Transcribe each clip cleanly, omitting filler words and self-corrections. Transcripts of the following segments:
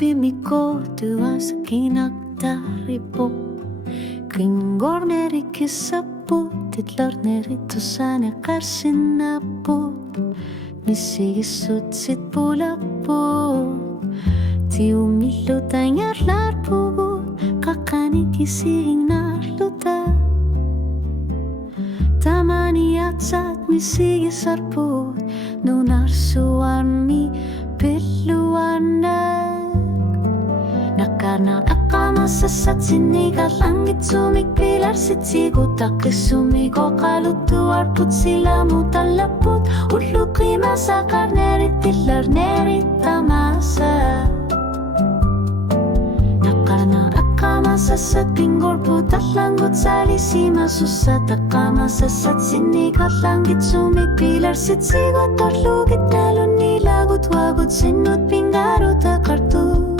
bimiko tuwa sa kinagdaribok Kringgor neri kisapot Titlar neri tusane karsinapot Misigisut sit pulapot Ti umilutay ngarlar pugot Kakani kising narluta Tamani atsat misigisarpot Nunarsuan mi piluanag Nakarna akamasasat sinigal langit sumigpilar sitsigo Takisumigo kalutuarput sila mutalaput Ulut rimasa karnerit tilar nerit tamasa Nakarna akamasasat pinggor putat langgut salisima susat Akamasasat sinigal langit sumigpilar sitsigo Torlugit nalun nilagut wagut sinut pinggaro takartu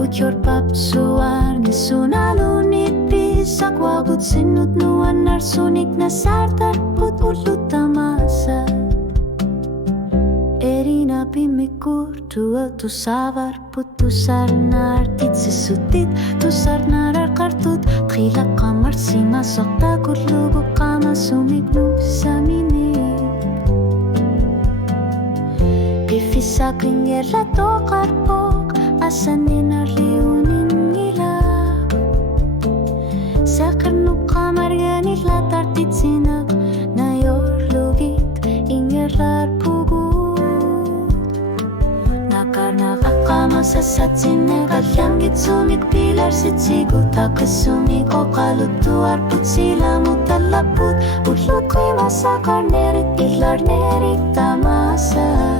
Uyor papsuar ni sunalunit pisak wagut sinut nuan narsunik na sartar put ulut tamasa Erina pimikur tua tu savar put tu sarnar tit sisutit tu sarnar kartut Trila kamar sima sokta kurlugu kama sumignu samini Pifisa krinyera to karpok Asanin narliunin nila Sa karnuk kamar ganit latar titsinag Na yorlugit ingerar pugut Nakarnak akamasasat sinegal Langgit sumigpilar sitsigo Takasumiko kalutuar put sila mutalaput Ulut rimasa karnerit ilar nerit tamasa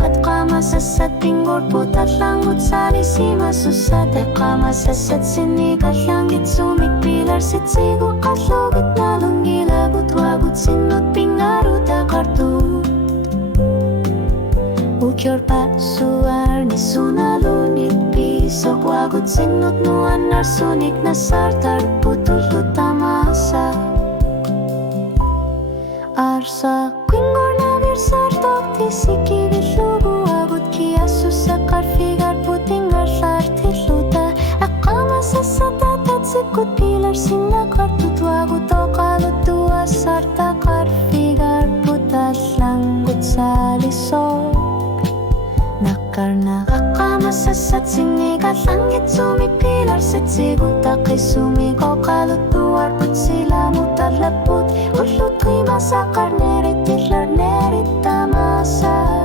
Akamasasat pinggor putat langgut salisima susat Akamasasat sinigal langit sumigpilar sitsigo Katlugit nalong gilagut wagut sinut pingaru takartu Uyor pasuar ni sunalunit pisok wagut sinut nuan narsunik na sartar putulut tamasa Arsa pinggor na birsartok tisikigit lugu wagut kiasus sakar figar putingar sartiluta Akamasasat atat sikut pilar sinakartut wagut okalutua sarta kar figar putat langgut salisok Nakarna akamasasat sinigal langit sumigpilar sitsigo Takisumigo kalutuar put sila mutalaput Ulut rimasa karnerit ilar nerit tamasa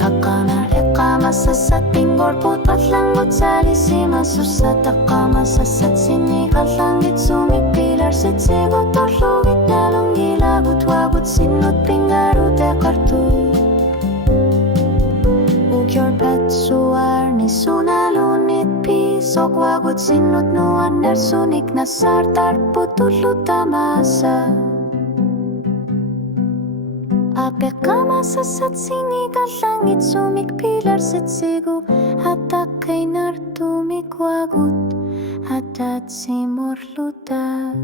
Akamasasat pinggor putat langgut salisima susat Akamasasat sinigal langit sumigpilar sitsigo Torlugit nalong gilagut wagut sinut pingaru takartu Uyor patsuar ni sunalunit pisok wagut sinut nuan narsunik na sartar putulut tamasa Akamasasat sinigal langit sumigpilar sitsigo Hatak kay nartumik wagut hatat simurluta